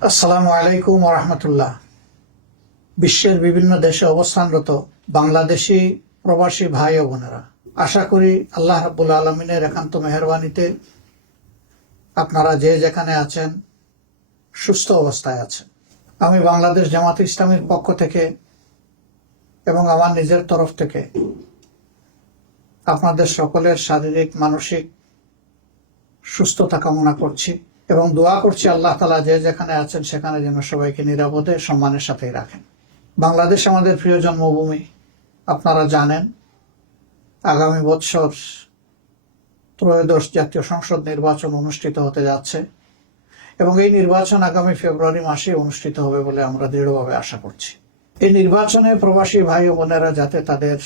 আসসালামু আলাইকুম ওয়া রাহমাতুল্লাহ। বিশ্বের বিভিন্ন দেশে অবস্থানরত বাংলাদেশি প্রবাসী ভাই ও বোনেরা, আশা করি আল্লাহ রাব্বুল আলামিনের একান্ত মেহেরবানিতে আপনারা যে যেখানে আছেন সুস্থ অবস্থায় আছেন। আমি বাংলাদেশ জামাত ইসলামীর পক্ষ থেকে এবং আমার নিজের তরফ থেকে আপনাদের সকলের শারীরিক মানসিক সুস্থতা কামনা করছি এবং দোয়া করছি আল্লাহ তাআলা যে যেখানে আছেন সেখানে যেন সবাইকে নিরাপদে সম্মানের সাথেই রাখেন। বাংলাদেশ আমাদের প্রিয় জন্মভূমি। আপনারা জানেন আগামী বছর ত্রয়োদশ জাতীয় সংসদ নির্বাচন অনুষ্ঠিত হতে যাচ্ছে এবং এই নির্বাচন আগামী ফেব্রুয়ারি মাসে অনুষ্ঠিত হবে বলে আমরা দৃঢ়ভাবে আশা করছি। এই নির্বাচনে প্রবাসী ভাই ও বোনেরা যাতে তাদের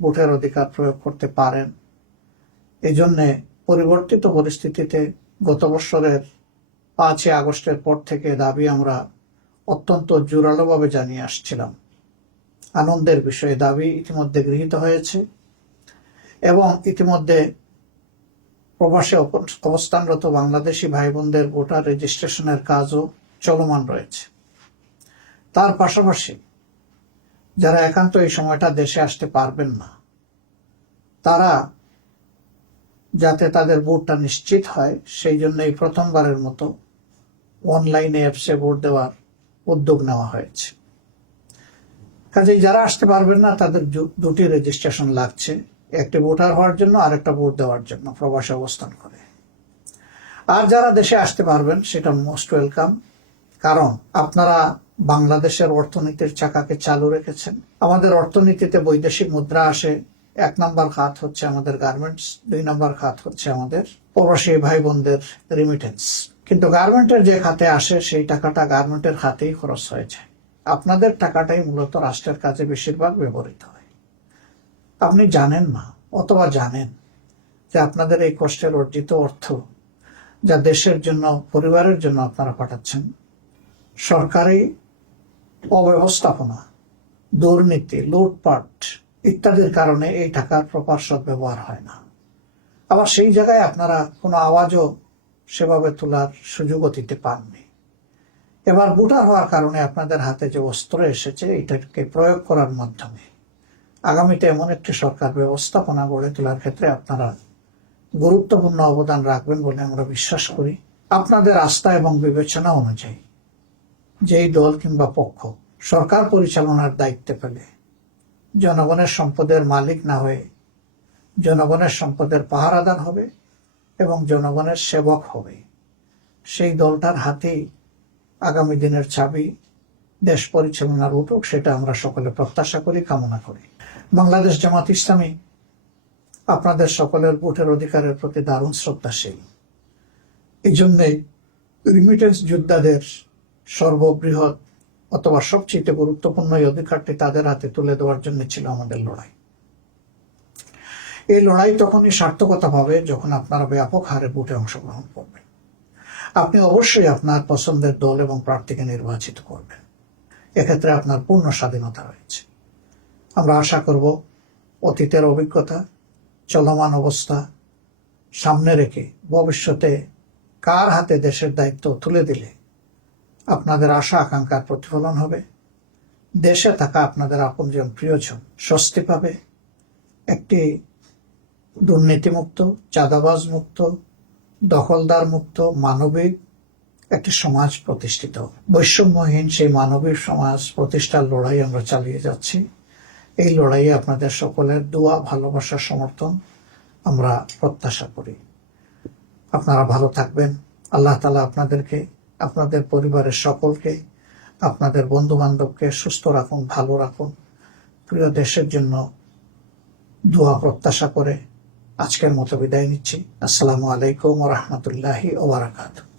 ভোটের অধিকার প্রয়োগ করতে পারেন, এই জন্যে পরিবর্তিত পরিস্থিতিতে গত বছরের 5 আগস্টের পর থেকে দাবি আমরা অত্যন্ত জোরালোভাবে জানিয়ে আসছিলাম। আনন্দের বিষয়ে দাবি ইতিমধ্যে গৃহীত হয়েছে এবং ইতিমধ্যে প্রবাসে অবস্থানরত বাংলাদেশি ভাই বোনদের ভোটার রেজিস্ট্রেশনের কাজও চলমান রয়েছে। তার পাশাপাশি যারা একান্ত এই সময়টা দেশে আসতে পারবেন না, তারা যাতে তাদের ভোটটা নিশ্চিত হয় সেই জন্য এই প্রথমবারের মতো অনলাইনে অ্যাপসে ভোট দেওয়ার উদ্যোগ নেওয়া হয়েছে। কাজেই যারা আসতে পারবেন না তাদের দুটি রেজিস্ট্রেশন লাগছে, একটি ভোটার হওয়ার জন্য আর একটা ভোট দেওয়ার জন্য প্রবাসে অবস্থান করে। আর যারা দেশে আসতে পারবেন সেটা মোস্ট ওয়েলকাম, কারণ আপনারা বাংলাদেশের অর্থনীতির চাকাকে চালু রেখেছেন। আমাদের অর্থনীতিতে বৈদেশিক মুদ্রা আসে, 1 নম্বর খাত হচ্ছে আমাদের গার্মেন্টস, 2 নম্বর খাত হচ্ছে আমাদের প্রবাসী ভাই বোনদের রিমিটেন্স। কিন্তু গার্মেন্টের যে খাতে আসে সেই টাকাটা গার্মেন্টের খাতেই খরচ হয়ে যায়। আপনাদের টাকাটাই মূলত রাষ্ট্রের কাজে বেশিরভাগ ব্যবহৃত হয়। আপনি জানেন না অথবা জানেন যে আপনাদের এই কষ্টের অর্জিত অর্থ যা দেশের জন্য, পরিবারের জন্য আপনারা পাঠাচ্ছেন, সরকারি অব্যবস্থাপনা, দুর্নীতি, লুটপাট ইত্যাদির কারণে এই টাকার প্রপার সদ্ব্যবহার হয় না। আবার সেই জায়গায় আপনারা কোনো আওয়াজও সেভাবে তোলার সুযোগও দিতে পাননি। এবার ভোটার হওয়ার কারণে আপনাদের হাতে যে অস্ত্র এসেছে এটাকে প্রয়োগ করার মাধ্যমে আগামীতে এমন একটি সরকার ব্যবস্থাপনা গড়ে তোলার ক্ষেত্রে আপনারা গুরুত্বপূর্ণ অবদান রাখবেন বলে আমরা বিশ্বাস করি। আপনাদের আস্থা এবং বিবেচনা অনুযায়ী যেই দল কিংবা পক্ষ সরকার পরিচালনার দায়িত্বে পেলে জনগণের সম্পদের মালিক না হয়ে জনগণের সম্পদের পাহারাদার হবে এবং জনগণের সেবক হবে, সেই দলটার হাতেই আগামী দিনের চাবি দেশ পরিচালনার উঠুক, সেটা আমরা সকলে প্রত্যাশা করি, কামনা করি। বাংলাদেশ জামাত ইসলামী আপনাদের সকলের ভোটের অধিকারের প্রতি দারুণ শ্রদ্ধাশীল। এই জন্যেই রিমিটেন্স যোদ্ধাদের সর্ববৃহৎ অথবা সবচেয়ে গুরুত্বপূর্ণ এই অধিকারটি তাদের হাতে তুলে দেওয়ার জন্য ছিল আমাদের লড়াই। এই লড়াই তখনই সার্থকতা পাবে যখন আপনারা ব্যাপক হারে ভোটে অংশগ্রহণ করবেন। আপনি অবশ্যই আপনার পছন্দের দল এবং প্রার্থীকে নির্বাচিত করবেন, এক্ষেত্রে আপনার পূর্ণ স্বাধীনতা রয়েছে। আমরা আশা করব অতীতের অভিজ্ঞতা, চলমান অবস্থা সামনে রেখে ভবিষ্যতে কার হাতে দেশের দায়িত্ব তুলে দিলে আপনাদের আশা আকাঙ্ক্ষার প্রতিফলন হবে, দেশে থাকা আপনাদের আপনজন প্রিয়জন স্বস্তি পাবে, একটি দুর্নীতিমুক্ত, চাঁদাবাজ মুক্ত, দখলদার মুক্ত, মানবিক একটি সমাজ প্রতিষ্ঠিত, বৈষম্যহীন সেই মানবিক সমাজ প্রতিষ্ঠার লড়াই আমরা চালিয়ে যাচ্ছি। এই লড়াইয়ে আপনাদের সকলের দোয়া, ভালোবাসা, সমর্থন আমরা প্রত্যাশা করি। আপনারা ভালো থাকবেন। আল্লাহ তাআলা আপনাদেরকে, আপনাদের পরিবারের সকলকে, আপনাদের বন্ধু বান্ধবকে সুস্থ রাখুন, ভালো রাখুন। প্রিয় দেশের জন্য দোয়া প্রত্যাশা করে আজকের মতো বিদায় নিচ্ছি। আসসালামু আলাইকুম ওয়া রাহমাতুল্লাহি ওয়া বারাকাতুহু।